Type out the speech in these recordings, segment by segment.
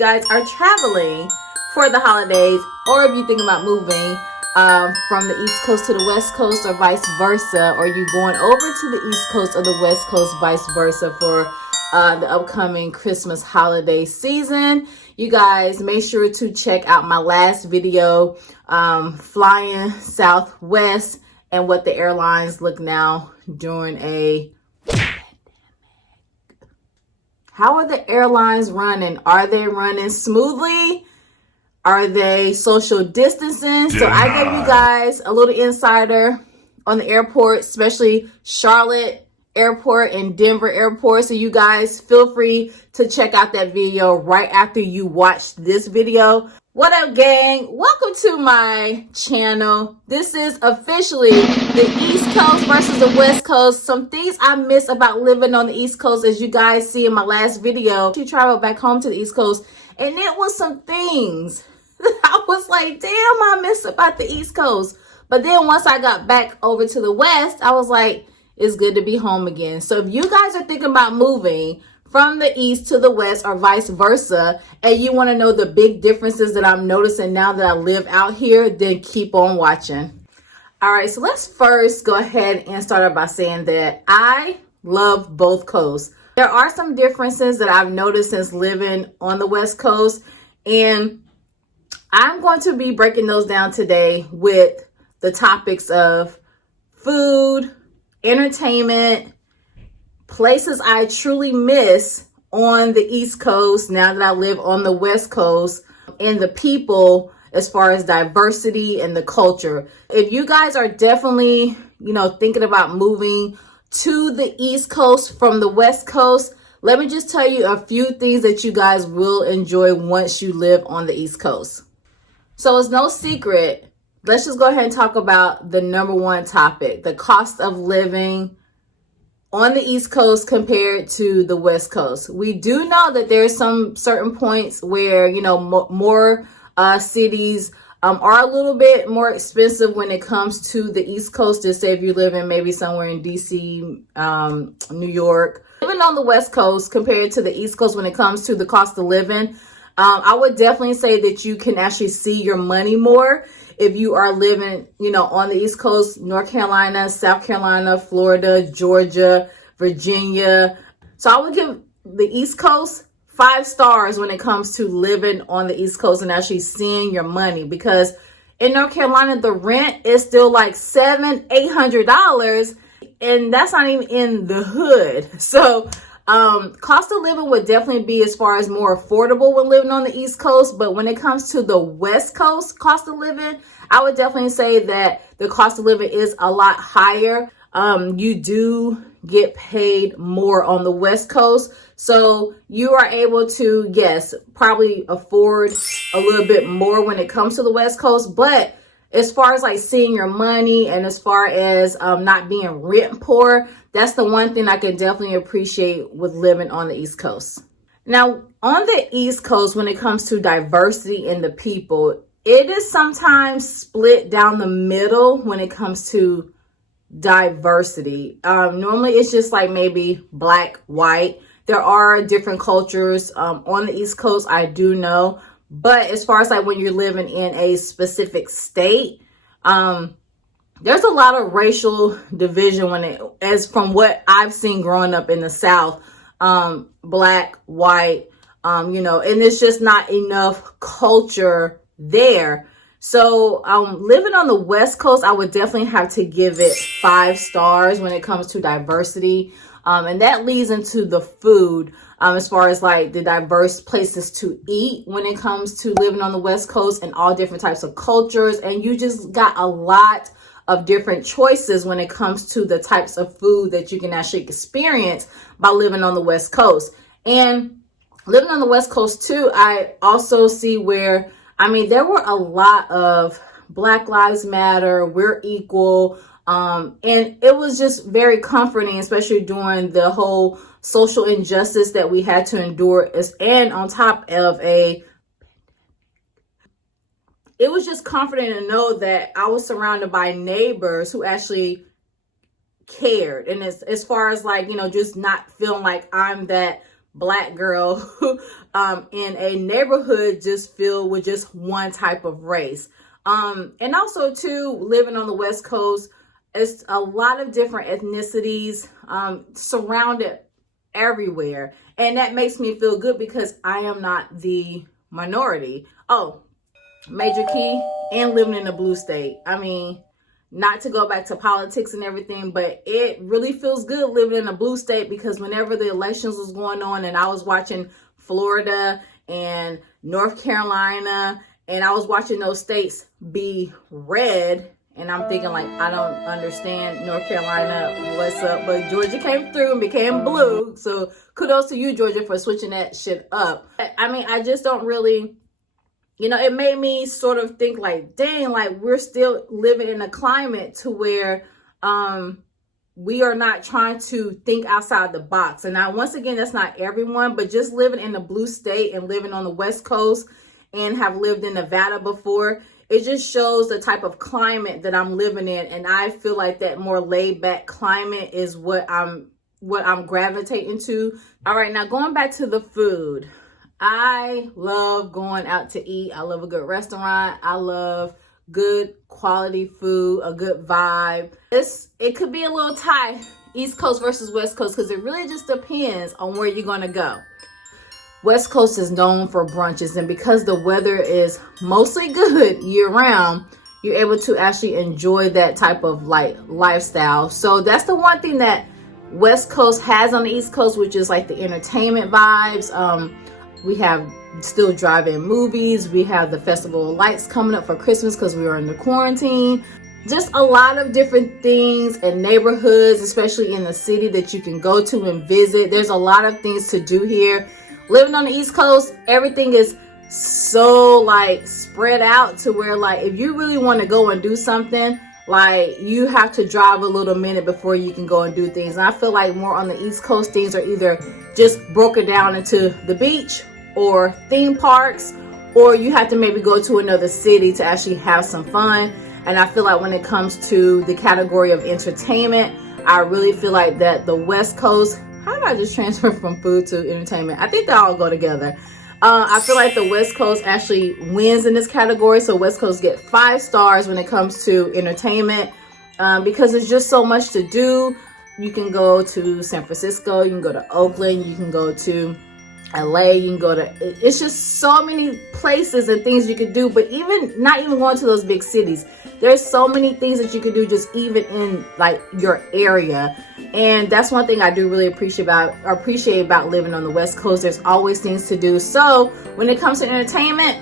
guys are traveling for the holidays, or if you think about moving from the East Coast to the West Coast or vice versa, or you going over to the East Coast or the West Coast vice versa for the upcoming Christmas holiday season, you guys make sure to check out my last video, flying Southwest and what the airlines look now during a pandemic. How are the airlines running? Are they running smoothly? Are they social distancing? So I gave you guys a little insider on the airport, especially Charlotte Airport and Denver Airport. So you guys feel free to check out that video right after you watch this video. What up, gang? Welcome to my channel. This is officially the East Coast versus the West Coast. Some things I miss about living on the East Coast, as you guys see in my last video. She traveled back home to the East Coast, and it was some things I was like, damn, I miss about the East Coast. But then once I got back over to the West, I was like, it's good to be home again. So if you guys are thinking about moving from the East to the West or vice versa, and you want to know the big differences that I'm noticing now that I live out here, then keep on watching. All right, so let's first go ahead and start out by saying that I love both coasts. There are some differences that I've noticed since living on the West Coast, and I'm going to be breaking those down today with the topics of food, entertainment, places I truly miss on the East Coast now that I live on the West Coast, and the people as far as diversity and the culture. If you guys are definitely, thinking about moving to the East Coast from the West Coast, let me just tell you a few things that you guys will enjoy once you live on the East Coast. So it's no secret. Let's just go ahead and talk about the number one topic, the cost of living on the East Coast compared to the West Coast. We do know that there's some certain points where, more cities are a little bit more expensive when it comes to the East Coast. Just say if you live in maybe somewhere in DC, New York, living on the West Coast compared to the East Coast when it comes to the cost of living, I would definitely say that you can actually see your money more if you are living, on the East Coast, North Carolina, South Carolina, Florida, Georgia, Virginia. So I would give the East Coast 5 stars when it comes to living on the East Coast and actually seeing your money, because in North Carolina, the rent is still like $700-800, and that's not even in the hood. So cost of living would definitely be as far as more affordable when living on the East Coast. But when it comes to the West Coast cost of living, I would definitely say that the cost of living is a lot higher. You do get paid more on the West Coast. So you are able to, yes, probably afford a little bit more when it comes to the West Coast. But as far as like seeing your money and as far as not being rent poor, that's the one thing I can definitely appreciate with living on the East Coast. Now, on the East Coast, when it comes to diversity in the people, it is sometimes split down the middle when it comes to diversity. Normally, it's just like maybe black, white. There are different cultures on the East Coast, I do know. But as far as like when you're living in a specific state, there's a lot of racial division as from what I've seen growing up in the South, black, white, and it's just not enough culture there. So living on the West Coast, I would definitely have to give it 5 stars when it comes to diversity. And that leads into the food, as far as like the diverse places to eat when it comes to living on the West Coast and all different types of cultures. And you just got a lot of different choices when it comes to the types of food that you can actually experience by living on the West Coast. And living on the West Coast too, I also see where, there were a lot of Black Lives Matter, we're equal. And it was just very comforting, especially during the whole social injustice that we had to endure, and on top of it was just comforting to know that I was surrounded by neighbors who actually cared. And as far as like, just not feeling like I'm that black girl in a neighborhood just filled with just one type of race. And also too, living on the West Coast, it's a lot of different ethnicities surrounded everywhere. And that makes me feel good because I am not the minority. Oh, major key, and living in a blue state. I mean, not to go back to politics and everything, but it really feels good living in a blue state, because whenever the elections was going on and I was watching Florida and North Carolina, and I was watching those states be red, and I'm thinking like, I don't understand North Carolina, what's up? But Georgia came through and became blue. So kudos to you, Georgia, for switching that shit up. I mean, I just don't really, you know, it made me sort of think like, dang, like we're still living in a climate to where we are not trying to think outside the box. And now, once again, that's not everyone, but just living in a blue state and living on the West Coast and have lived in Nevada before, it just shows the type of climate that I'm living in. And I feel like that more laid back climate is what I'm gravitating to. All right, now going back to the food. I love going out to eat. I love a good restaurant. I love good quality food, a good vibe. It could be a little tight, East Coast versus West Coast, because it really just depends on where you're going to go. West Coast is known for brunches, and because the weather is mostly good year round, you're able to actually enjoy that type of like lifestyle. So that's the one thing that West Coast has on the East Coast, which is like the entertainment vibes. We have still drive-in movies. We have the Festival of Lights coming up for Christmas because we are in the quarantine. Just a lot of different things and neighborhoods, especially in the city, that you can go to and visit. There's a lot of things to do here. Living on the East Coast, everything is so like spread out to where like if you really want to go and do something, like you have to drive a little minute before you can go and do things. And I feel like more on the East Coast, things are either just broken down into the beach or theme parks, or you have to maybe go to another city to actually have some fun. And I feel like when it comes to the category of entertainment, I really feel like that the West Coast, how did I just transfer from food to entertainment? I think they all go together. I feel like the West Coast actually wins in this category. So West Coast get 5 stars when it comes to entertainment, because there's just so much to do. You can go to San Francisco, you can go to Oakland, you can go to LA, you can go to, it's just so many places and things you could do. But even not even going to those big cities, there's so many things that you could do just even in like your area. And that's one thing I do really appreciate about living on the West Coast. There's always things to do. So when it comes to entertainment,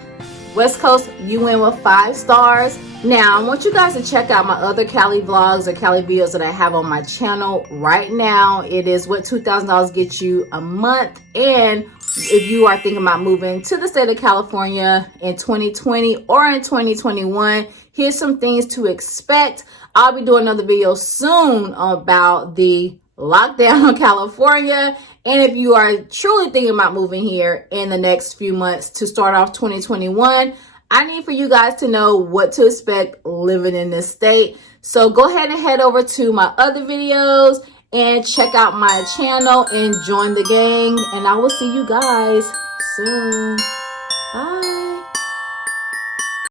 West Coast, you win with 5 stars. Now, I want you guys to check out my other Cali vlogs or Cali videos that I have on my channel right now. It is what $2,000 gets you a month. And if you are thinking about moving to the state of California in 2020 or in 2021, here's some things to expect. I'll be doing another video soon about the lockdown in California. And if you are truly thinking about moving here in the next few months to start off 2021, I need for you guys to know what to expect living in this state. So go ahead and head over to my other videos and check out my channel and join the gang. And I will see you guys soon. Bye.